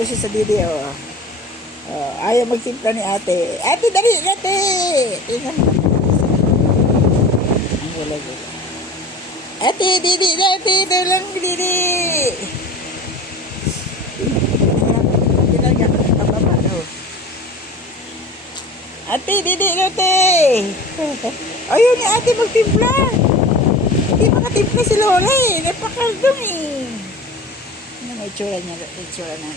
Siya sa didi, oh. Oh, ayaw magtimpla ni ate. Ate, dali, ate! Tingnan mo. Ang gula-gula. Ate, didi, ate, dalang didi! Pinagyan ko ng pababa, oh. Ate, didi, ate! Ayaw ni ate magtimpla. Hindi makatimpla si Lola eh. Napakaldong eh. Ano may itsura niya? Itsura na.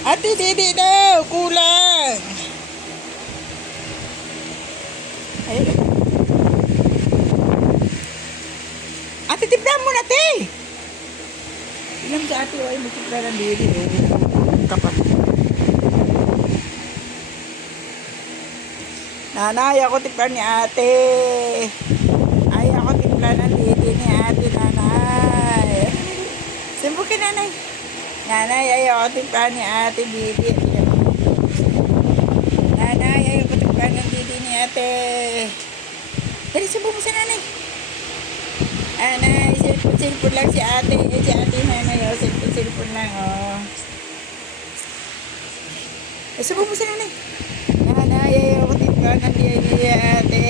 Ate, didi daw! Kulang! Ayun. Ate, timpla mo na, ate! Ilang sa ate, ay magtimpla ng didi. Kapat. Nanay, ako timpla ni ate. Ay, ako timpla ng didi ni ate, nanay. Simbo ka, nanay. Nanay, ayaw ko timpla ni ate didi. Nanay, ayaw ko timpla ng didi ni ate. Dali, simbo mo sa nanay. Nanay, silpon lang si ate. Si ate nanay, oh. Silpon lang, oh. Simbo mo sa nanay. Nanay, ayaw ko timpla ng didi ni ate.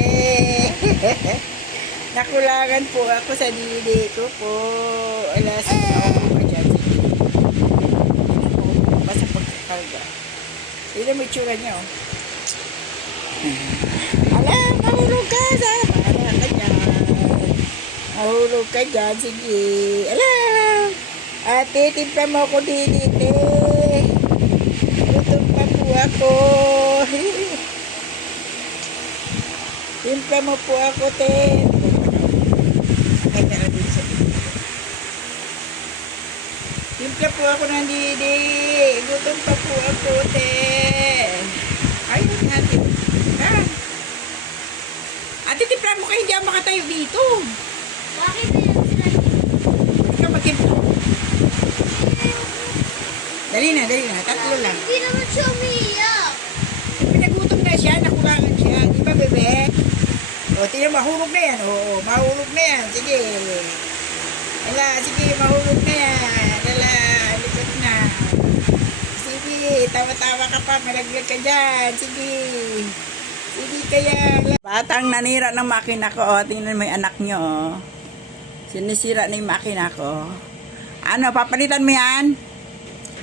Nakulangan po ako sa didi ko po. Alas, ako pa dyan. Basta pagkakalga. Ito may tsura niya, oh. Alam, mahulog ka sa para ka dyan. Mahulog ka dyan, sige. Alam. Ate, timpla mo ako didi, te. Gutom pa po ako. Timpla mo po ako, te. Timpla po ako ng didi. Gutom pa po ako, te. Ayun natin. Ha? Ate, timpla mo kayo. Hindi ako makatayo dito. Bakit na yan sila? Ikaw magtimpla. Dali na. Tatlo lang. Hindi naman siya umiiyak. Pinagutom na siya. Nakulangan siya. Di ba, bebe? O, tingnan, mahulog na yan. Oo, mahulog na yan. Sige. Ala, sige, mahulog na yan. Ala, likot na. Sige, tawa-tawa ka pa. Malaglag ka dyan. Sige. Sige kaya. Batang nanira ng makina ko. O, tingnan mo yung anak nyo. O. Sinisira na yung makina ko. Ano, papalitan mo yan?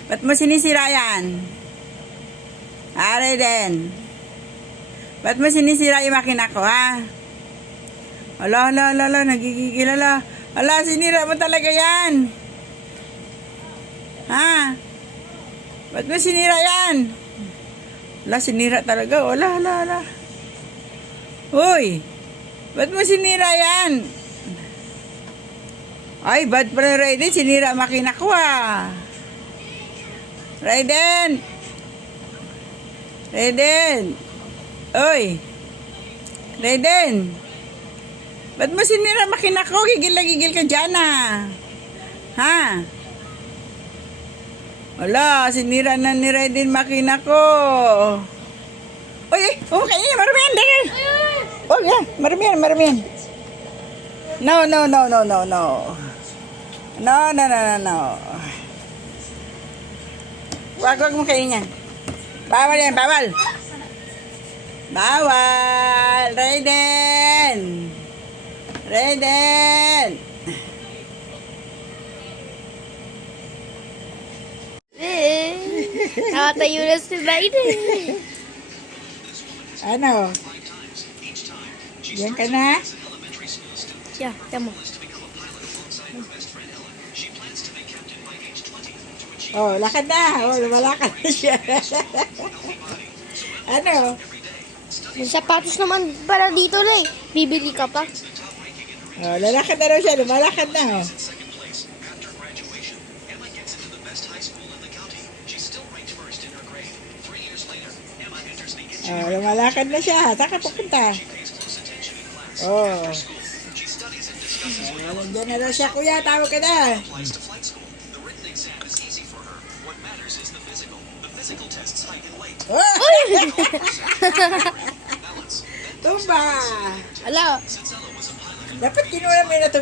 Ba't mo sinisira yan? Are din. Ba't mo sinisira yung makina ko, ha? Ala, nagigigil, ala. Ala, sinira mo talaga yan. Ha? Ba't mo sinira yan? Ala, sinira talaga. Ala. Uy, ba't mo sinira yan? Ay, bad pa rin, Raiden. Sinira makina ko, ah. Raiden. Uy. Raiden. Ba't mo sinira makina ko? Gigil ka dyan, ah. Ha? Wala, sinira na ni Raiden makina ko. Uy, okay niya, marami yan, dali. Oh, yeah, marami yan. No. Wag mo kainin yan. Bawal yan, bawal. Raiden. Nakatayo na si Biden. Ano? Yan ka na? Siya, tamo. Oh, lakad na. Oh, lumalakad na siya. Ano? May sapatos naman para dito na eh. Bibili ka pa. Oh, lalakad na raw siya. Lumalakad na, oh. Oh, lumalakad na siya. Saan ka pupunta? Oh. Nandiyan na raw siya, kuya. Tawag ka na. Oh! Tumba! Ala, Dapat kinuha mo na ito.